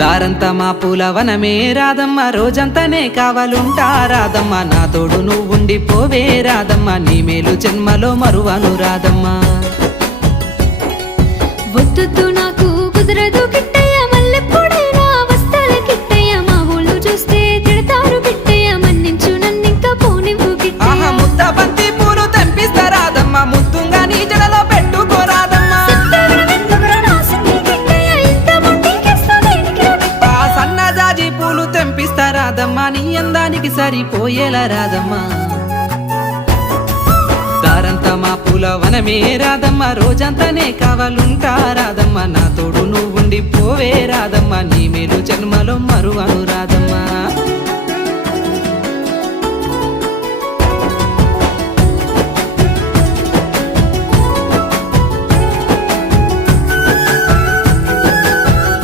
దారంతా మా పూల వనమే రాదమ్మ, రోజంతానే కావాలుంటా రాదమ్మ, నా తోడు నువ్వుండి పోవే రాదమ్మ, నీ మేలు జన్మలో మరువను రాదమ్మ. వద్దు నాకు కుదరదు కిట్టయ్య, మల్లెప్పుడైనా వస్తాలే కిట్టయ్య, మా ఊళ్ళు చూస్తే తిడతారు కిట్టయ్య, మన్నించు నన్నింకా పోనివ్వు కిట్టయ్య. ఆహా ముద్ద బంతి పూలు తెంపిస్తా రాదమ్మ, ముద్దుంగా నీ జడలో పెట్టుకోరాదమ్మ. ఆ సన్నజాజి పూలు తెంపిస్తా రాదమ్మ, నీ అందానికి సరిపోయేలా రాదమ్మ. దారంతా మా పూల వనమే రాదమ్మ, రోజంతానే కావాలుంటా రాదమ్మ, నా తోడు నువ్వుండి పోవే రాదమ్మ, నీ మేలు